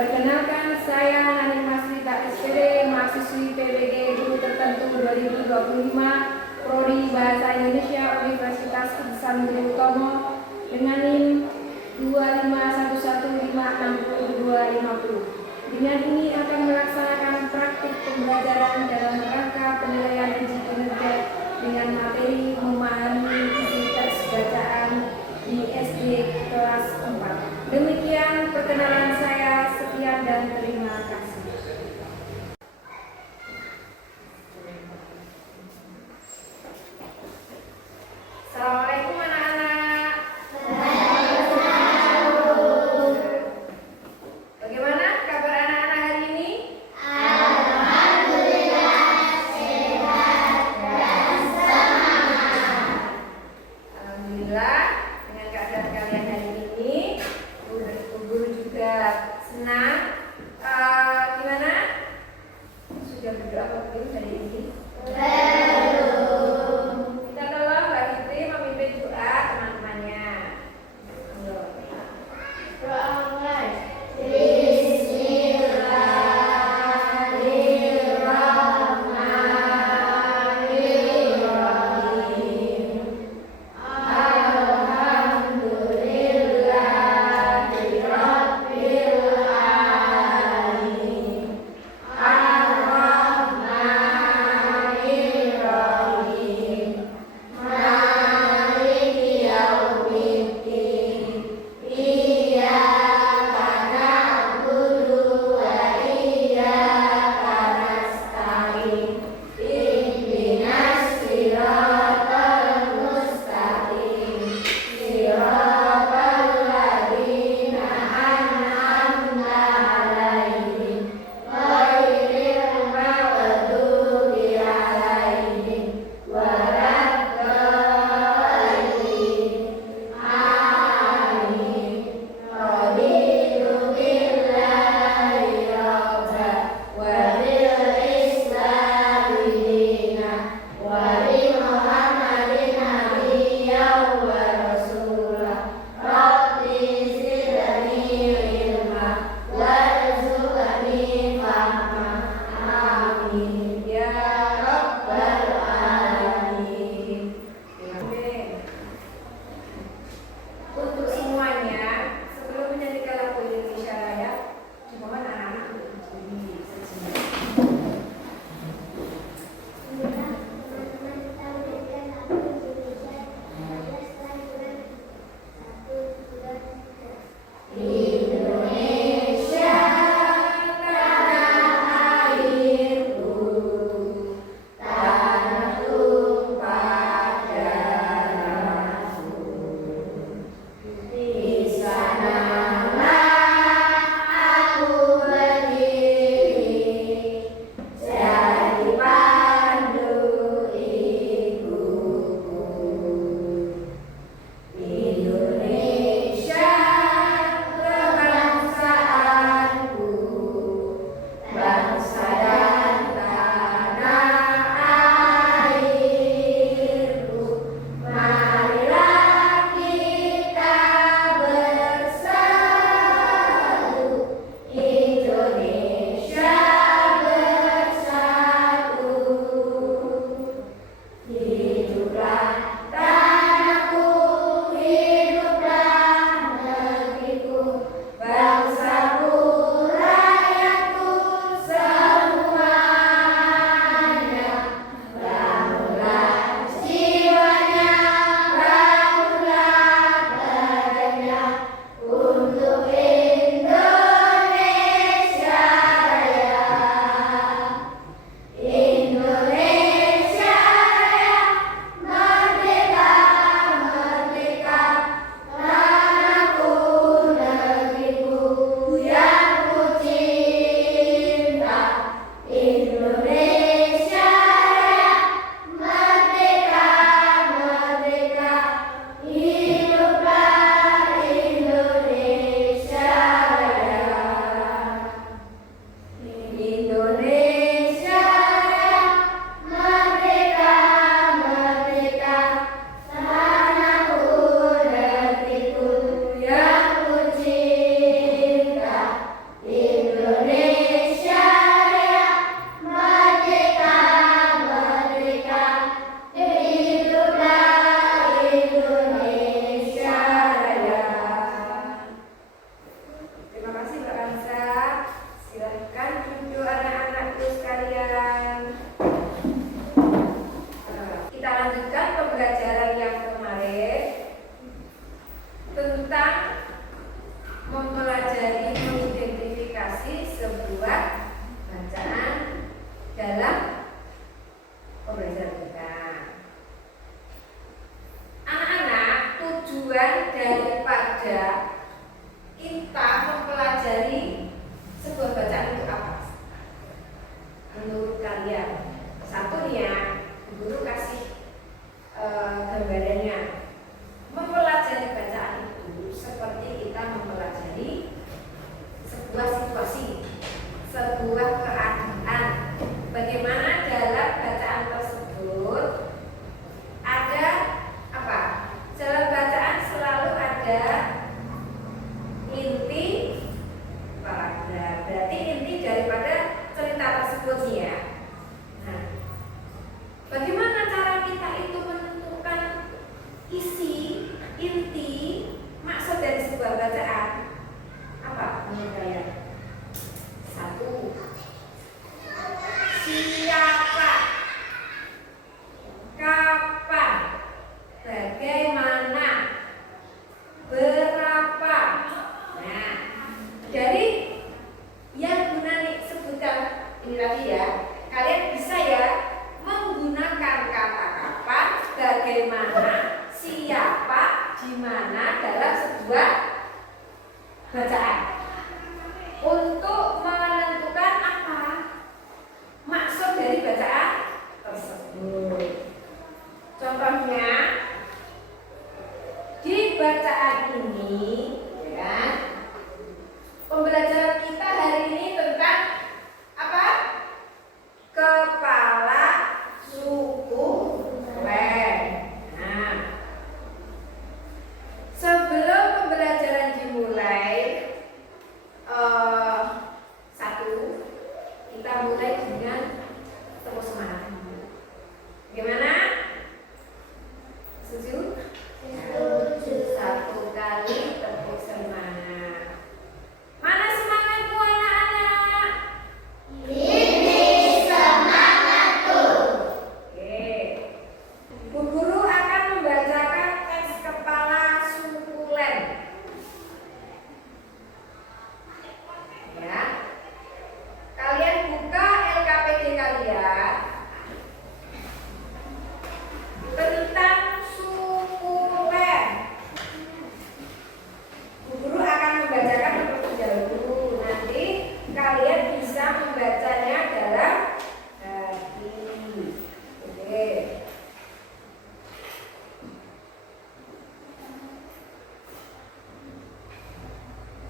Perkenalkan, saya Nani Masrita SPD, mahasiswi PBG Guru Tertentu 2025, Prodi Bahasa Indonesia Universitas Ihsan Budi Utomo dengan NIM 251156250. Dengan ini akan melaksanakan praktik pembelajaran dalam rangka penilaian uji kinerja dengan materi memahami isi teks bacaan di SD kelas 4. Demikian perkenalan saya, sekian dan terima kasih. Assalamualaikum anak-anak. Bagaimana kabar anak-anak hari ini? Alhamdulillah, dengan keadaan kalian hari ini, guru juga senang. Gimana? Sudah berdoa belum hari ini? Kita tolong Mbak Fitri memimpin doa teman-temannya. Doa online. Indonesia Raya, merdeka, merdeka, hiduplah Indonesia Raya. Terima kasih Mbak Kansa. Silahkan duduk anak-anakku sekalian. Kita lanjutkan pembelajaran yang kemarin tentang mempelajari mengidentifikasi sebuah bacaan dalam pembelajaran kita. Anak-anak, tujuan daripada kita mempelajari sebuah bacaan itu apa? Menurut kalian? Satu nih ya, guru kasih gambarannya. Mempelajari bacaan itu seperti kita mempelajari sebuah situasi, sebuah keadaan. Bagaimana dalam bacaan tersebut ada apa? Dalam bacaan selalu ada inti paragraf. Berarti inti daripada cerita tersebut ya. Nah, bagaimana cara kita itu menentukan isi, inti, maksud dari sebuah bacaan? Apa menurut kalian? Satu, siapa, kapan, bagaimana, berapa. Nah, dari yang guna nih sebutkan ini lagi ya, kalian bisa ya menggunakan kata kapan, bagaimana, siapa, di mana dalam sebuah bacaan untuk menentukan apa maksud dari bacaan tersebut. Contohnya di bacaan ini, ya kan? Pembelajaran kita hari ini tentang apa? Kepala suku Len. Nah, sebelum pembelajaran dimulai, satu, kita mulai dengan tepuk semangat. Bagaimana? Setuju? Setuju. Satu kali tepuk semangat. Mana semangatmu anak-anak? Ini semangatku. Oke. Bu Guru akan membacakan teks kepala suku Len. Ya. Kalian buka LKPD kalian tentang suku Len. Bu Guru akan membacakan terlebih dahulu. Nanti kalian bisa membacanya dalam hati. Oke.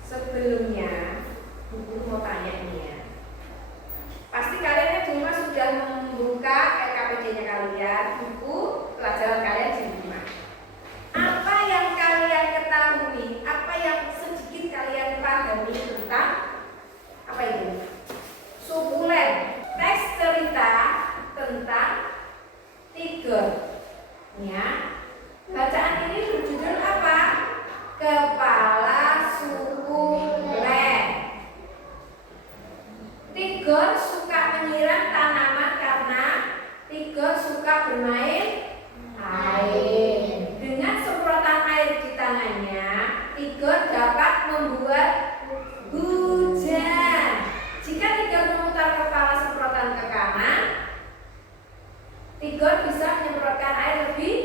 Sebelumnya, Bu Guru mau tanya ini ya. Pasti kalian di rumah sudah membuka LKPD-nya kalian, buku pelajaran kalian di rumah. Apa yang kalian ketahui, apa yang sedikit kalian pahami tentang apa itu? Suku Len. Teks cerita tentang tiger. Ya. Bacaan ini berjudul apa? Kepala suku Len. Tiger suka menyiram tanaman karena tiger suka bermain air. Dengan semprotan air di tangannya, tiger dapat membuat hujan. Jika tiger memutar kepala semprotan ke kanan, tiger bisa menyemprotkan air lebih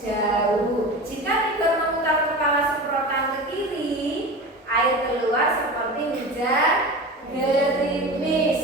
jauh. Jika tiger memutar kepala semprotan ke kiri, air keluar seperti hujan gerimis.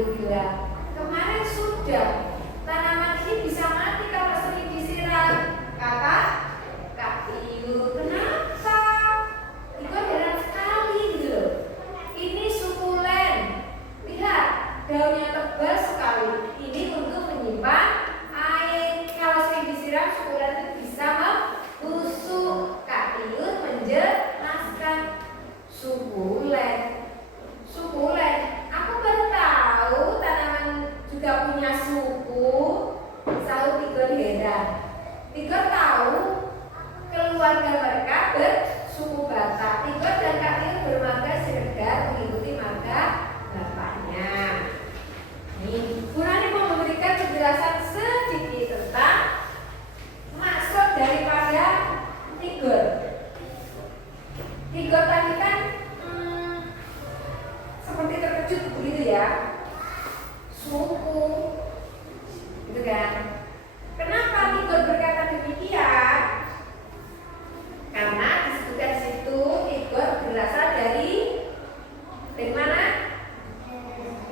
Ayo bilang, kemarin sudah. Tanaman ini bisa mati kalau sering disiram. Kata Kak Tiur, kenapa? Tigor heran sekali gitu loh. Ini sukulen. Lihat, daunnya tebal sekali. Ini untuk menyimpan air. Kalau sering disiram, sukulen itu bisa membusuk. Kak Tiur menjelaskan sukulen. Sukulen. Aku baru tahu tanaman juga punya suku. Sahut Tigor heran. Tigor tahu keluarga mereka bersuku Batak. Tigor dan Kak Tiur bermarga Siregar mengikuti marga bapaknya. Nih, Bu Rani mau memberikan penjelasan sedikit tentang maksud daripada Tigor. Tigor tadi kan seperti terkejut begitu ya. Suku, gitu kan? Kenapa Tigor berkata demikian? Karena disebutkan di situ Tigor berasal dari mana?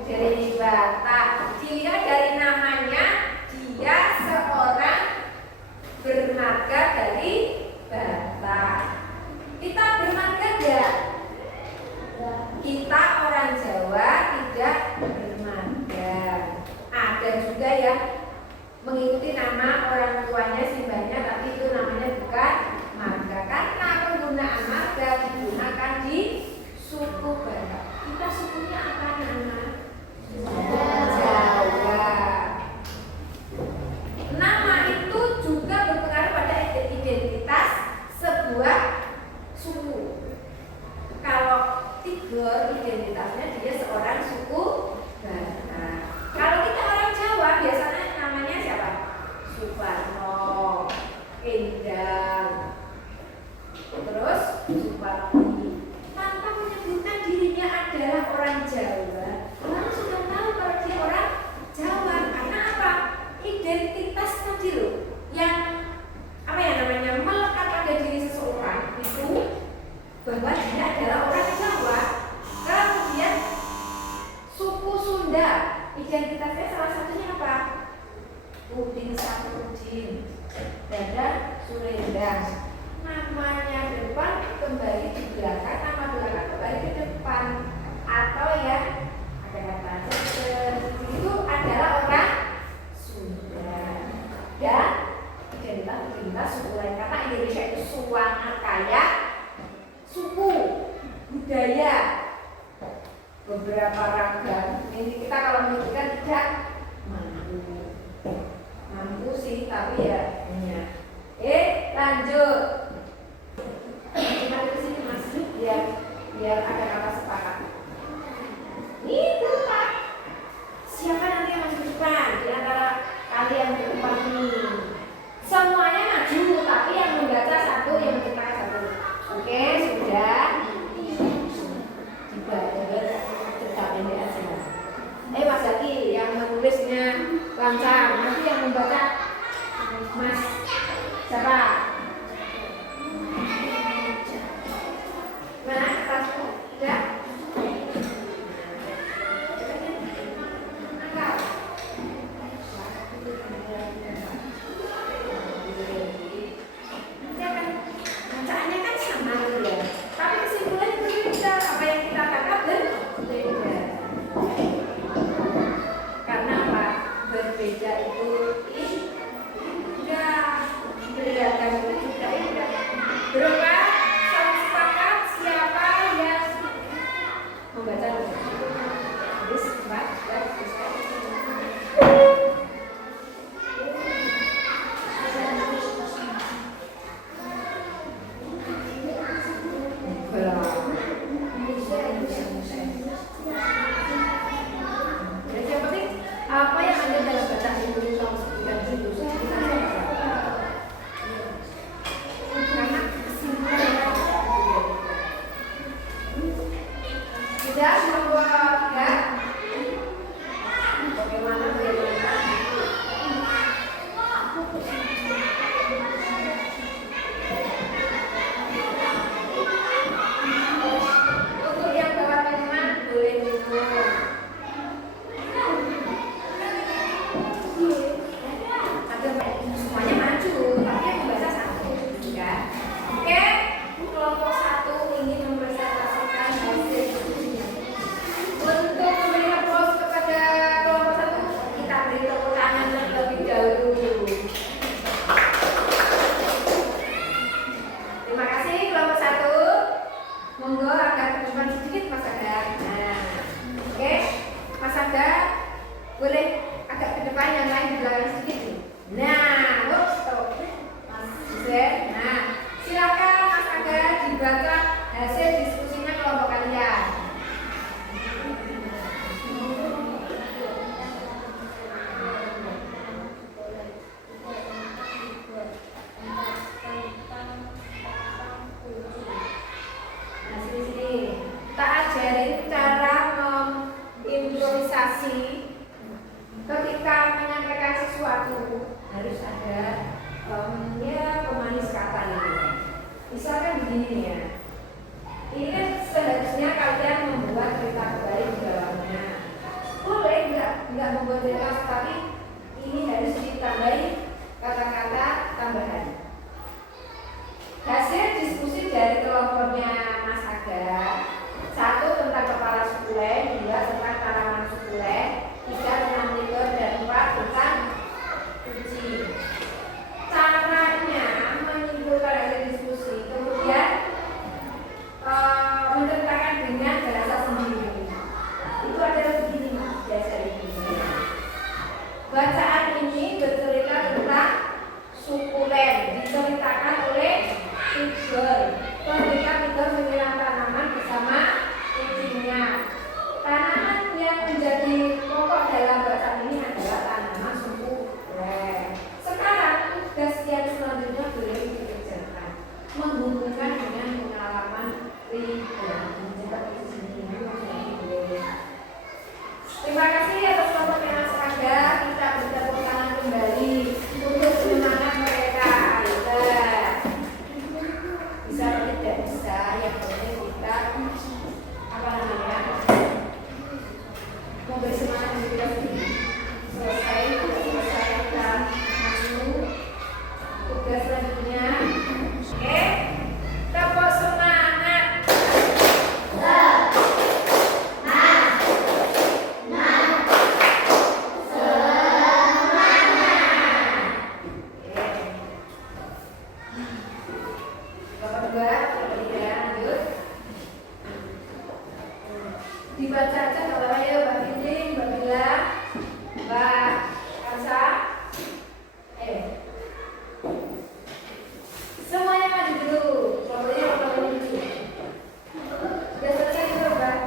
Dari Batak. Dilihat dari namanya, dia seorang bermarga dari Batak. Kita bermarga enggak? Kita orang Jawa tidak bermarga. Ada juga yang mengikuti nama orang tuanya simbahnya, tapi itu namanya bukan marga. Karena penggunaan marga digunakan di suku Batak. Kita sukunya apa nama? Jawa. Nama itu juga berpengaruh pada identitas sebuah suku. Kalau Tigor identitasnya dia seorang suku Batak. Kalau kita orang Jawa biasanya namanya siapa? Suparno, Endang, terus Suparti. Tanpa menyebutkan dirinya adalah orang Jawa, orang sudah tahu kalau dia orang Jawa. Karena apa? Identitas tadi loh, yang apa ya namanya, melekat pada diri seseorang itu bahwa dia adalah orang Jawa. Kemudian suku Sunda, identitasnya salah satunya apa? Udin Sapudin, Dada Surendang. Namanya depan kembali di belakang, nama belakang kembali ke depan. Atau ya ada kata itu adalah orang Sunda. Dan identitas suku lain, karena Indonesia itu sangat kaya suku, budaya, beberapa ragam. Ini kita kalau menyebutkan tidak mampu sih, tapi ya punya. Lanjut. Kita ke sini Mas, biar ada kata sepakat. Itu Pak. Siapa nanti yang maju depan di antara kalian berempat ini? Semuanya maju, tapi yang membaca satu, yang menciptakan satu. Oke, sudah. Cerita pendek aja. Mas Zaki yang menulisnya lancar, nanti yang membaca Mas siapa? Mana? Pas? Sudah? Bacaannya kan sama ya, tapi kesimpulannya berbeda. Apa yang kita katakan berbeda. Karena apa? Berbeda itu indah, kelihatan Mas Aga boleh agak ke depan, yang lain di belakang sedikit. Nah, stop. Mas Yusen. Nah, silakan Mas Aga dibaca hasil diskusinya kelompok kalian. Nah, sini. Tak ajarin cara improvisasi ketika menyampaikan sesuatu, harus ada pemanis kata ini. Misalkan begini ya, ini kan seharusnya kalian membuat cerita kembali di dalamnya. Boleh nggak membuat cerita, tapi ini harus ditambahi kata-kata tambahan. Hasil diskusi dari kelompoknya Mas Aga: 1 tentang kepala sukulen, 2 tentang tanaman sukulen, 3 tentang tidur, dan 4 tentang kucing. Caranya menyimpulkan hasil diskusi, kemudian menceritakan dengan bahasa sendiri. Itu adalah begini Mas, biasa ini. Bacaan ini bercerita tentang sukulen, diceritakan oleh tidur. Ketika tidur menyiram tanaman bersama kucingnya. Tanaman yang menjadi pokok dalam bacaan ini adalah tanaman sukulen. Sekarang tugas yang selanjutnya boleh dikerjakan, menghubungkan dengan pengalaman pribadi. Terima kasih atas kontennya Mas Aga. Kita bertepuk tangan kembali untuk semangat mereka. Bisa atau tidak bisa, yang penting kita memberi semangat diri kita sendiri. Selesai kita masuk tugas selanjutnya. Oke, tepuk semangat. Dibaca aja kalau apa ya, Mbak Binding, Mbak Bila, Mbak Elsa. Semuanya maju dulu. Kelompoknya dulu. Sudah selesai itu Mbak.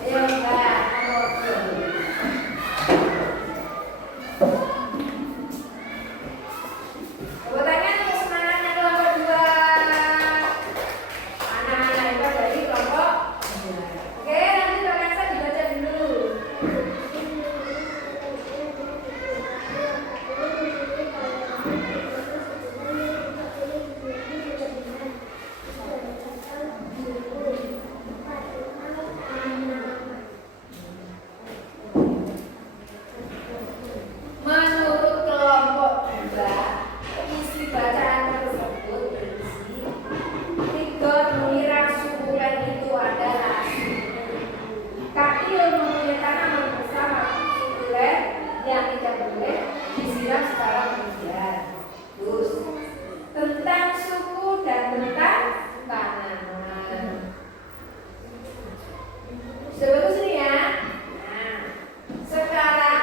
Ayo Mbak, buatannya untuk semangatnya kelompok 2. Anak-anak hebat dari kelompok. Oke, nanti Mbak Elsa dibaca dulu. Menurut kelompok 2, isi bacaan tersebut berisi: tidur mengira sukulen itu adalah Kail mempunyai tanaman bersama sukulen yang tidak boleh disiram secara berlebihan. Terus tentang suku dan tentang tanaman. Sudah bagus ini ya. Nah, sekarang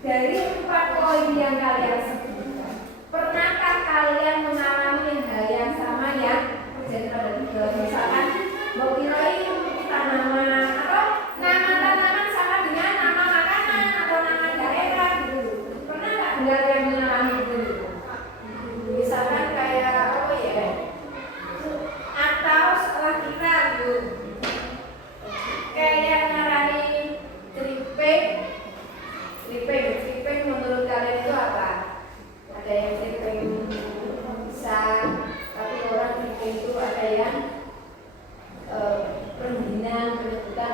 dari 4 poin yang kalian sebutkan, pernahkah kalian mengalami hal yang sama yang terjadi pada tidur? Misalkan mau kirain tanaman atau nama tanaman sama dengan nama makanan atau nama daerah gitu. Pernah nggak kalian mengalami itu? Misalkan kayak apa ya? Atau setelah kita gitu, kayak ngarani tripek menurut kalian itu apa? Ada yang tripek bisa, tapi orang tripek itu ada yang penghina, penyebutan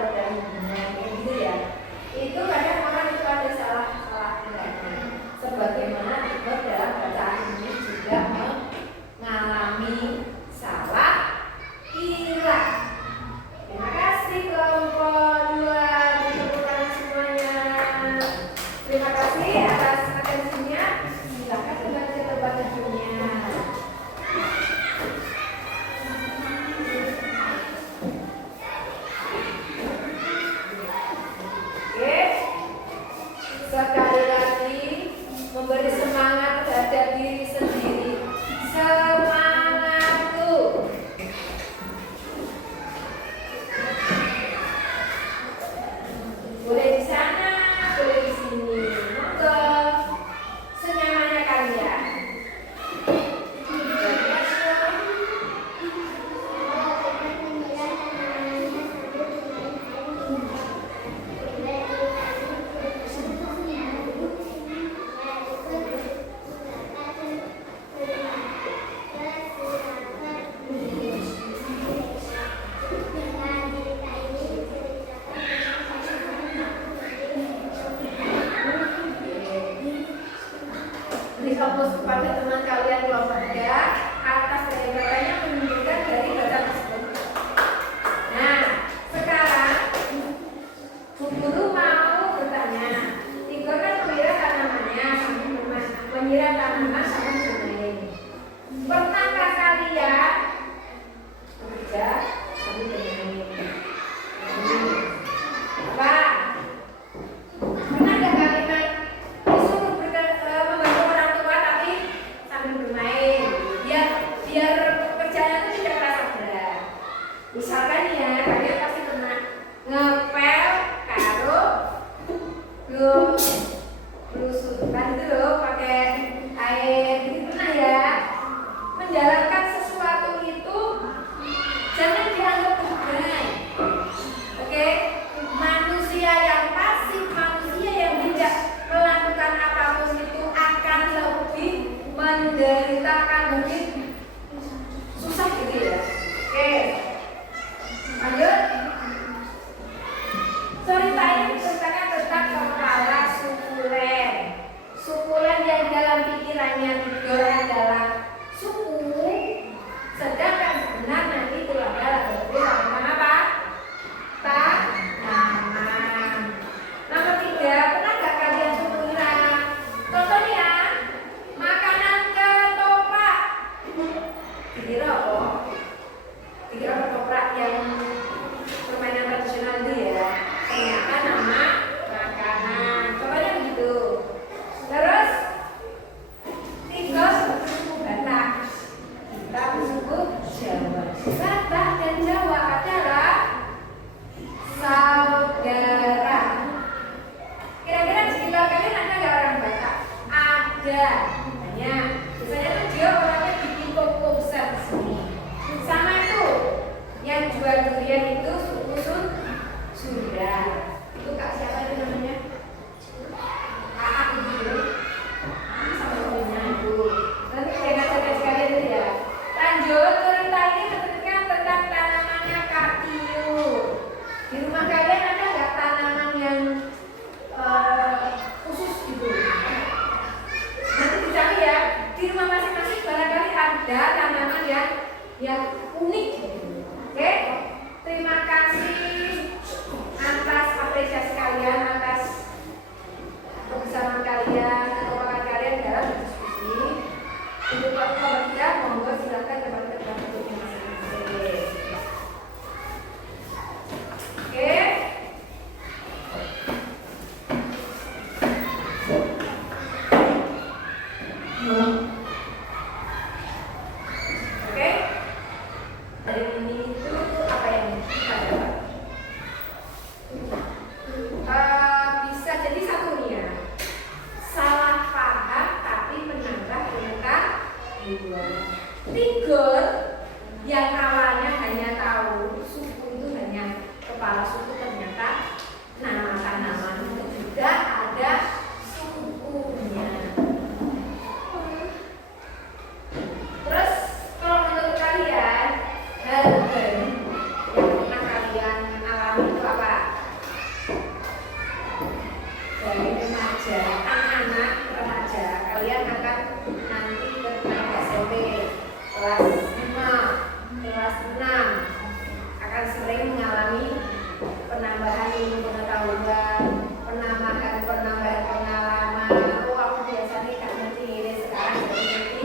ilmu pengetahuan, penambahan pengalaman. Oh, aku biasanya gak ngerti ini, sekarang jadi ngerti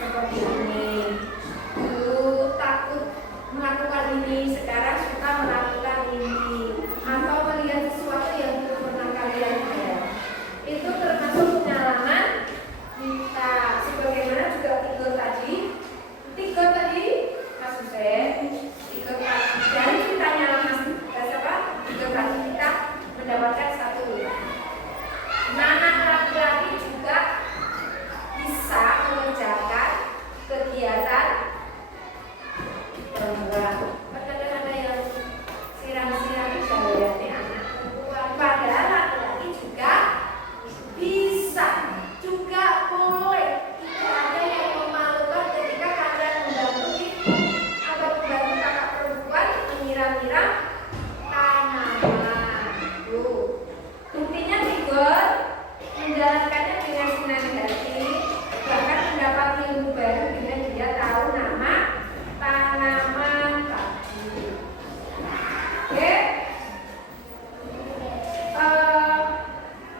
seperti ini. Dulu takut melakukan ini, sekarang suka melakukan ini. Atau melihat sesuatu yang belum pernah kalian lihat. Itu termasuk pengalaman kita. Sebagaimana juga tiga tadi kasusnya, tiga tadi dari ditanya Mas siapa? Tiga tadi kita mendapatkan satu. Anak laki-laki juga bisa mengerjakan kegiatan ada yang siram-siram jalannya anak perempuan. Padahal laki-laki juga bisa, juga boleh. Tidak ada yang memalukan ketika kalian membantu atau membantu kakak perempuan menyiram-nyiram tanaman. Buktinya Tigor menjalankannya dengan senang hati, bahkan mendapat ilmu baru dengan dia tahu nama tanaman tadi. Oke.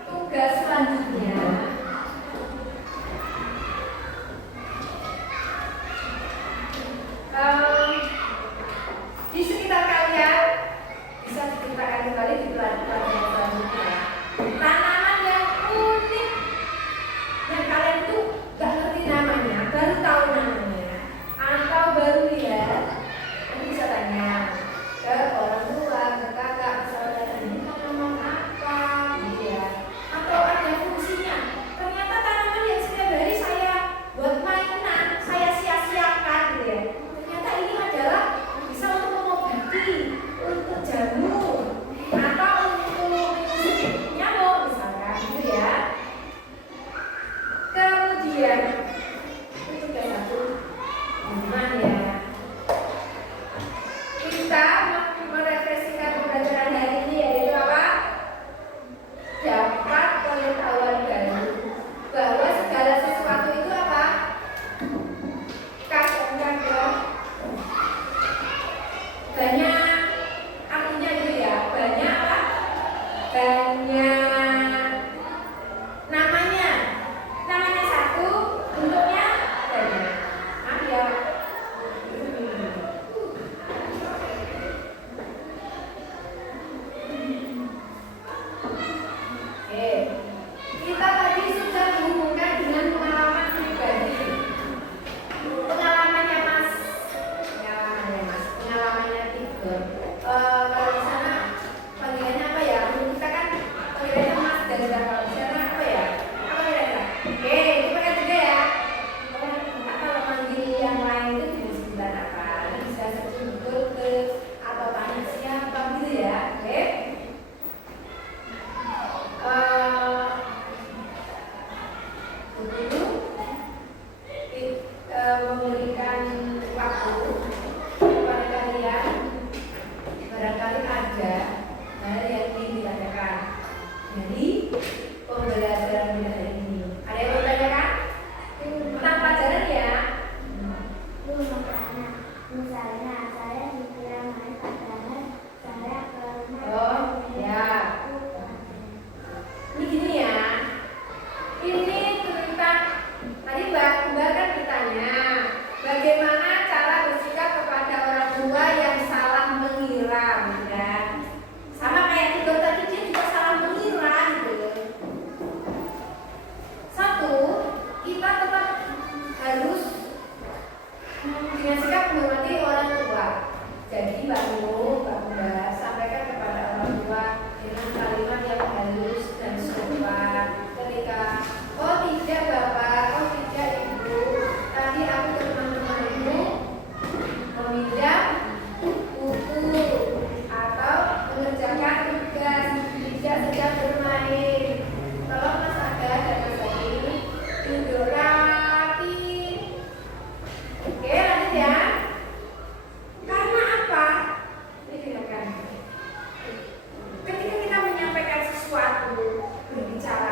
Tugas selanjutnya di sekitar kalian bisa diceritakan kembali di pelajaran selanjutnya. Tanaman yang unik yang kalian itu gak ngerti namanya, baru tahu namanya, atau baru lihat, nanti bisa tanya ke orang tua, ke kakak, misalnya ini tanaman apa, gitu ya. Atau ada fungsinya. Ternyata tanaman yang setiap hari saya buat mainan, saya sia-siakan, gitu ya. Ternyata ini adalah bisa untuk mengobati, untuk jamu, atau untuk nyamuk misalkan, gitu ya. Kemudian itu ke satu, gimana ya? Kita merefleksikan pembelajaran hari ini yaitu apa? Dapat pengetahuan baru bahwa segala sesuatu itu apa? Kadang-kadang banyak artinya itu ya, banyak apa? Banyak namanya satu, bentuknya banyak. Ya. Oke, kita tadi sudah menghubungkan dengan pengalaman pribadi. Pengalamannya Mas, pengalamannya Tigor. Kalau di sana panggilannya apa ya? Kita kan panggilannya Mas dan kalau di sana apa ya? Apa kira-kira? Oke, itu pakai juga ya. Kalau manggil yang lain itu disebutkan apa? Bisa sebut ke atau tanya siapa gitu ya? Oke. Dulu memberikan waktu kepada kalian, barangkali ada hal yang ingin ditanyakan dari pembelajaran kita hari ini. Ada yang mau tanyakan tentang pelajaran ya? Misalnya saya dikira main padahal saya pernah. Oh ya. Ini gini ya. Ini tentang tadi Mbak kan bertanya bagaimana cara bersikap kepada orang tua yang salah mengira, kan? Sama kayak Tigor tadi dia juga salah mengira gitu. Satu, kita tetap harus dengan sikap menghormati orang tua. Jadi Mbak Mbak sampaikan kepada orang tua dengan kalimat yang halus dan sopan. Ketika, oh tidak Bapak, oh tidak Ibu, tadi aku ke teman-temanku meminjam buku atau mengerjakan tugas, tidak sedang bermain. Tolong Mas Aga dan Mas Ari duduk rapi. Oke, lanjut ya. Karena apa? Ini kan. Ketika kita menyampaikan sesuatu, berbicara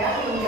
ya.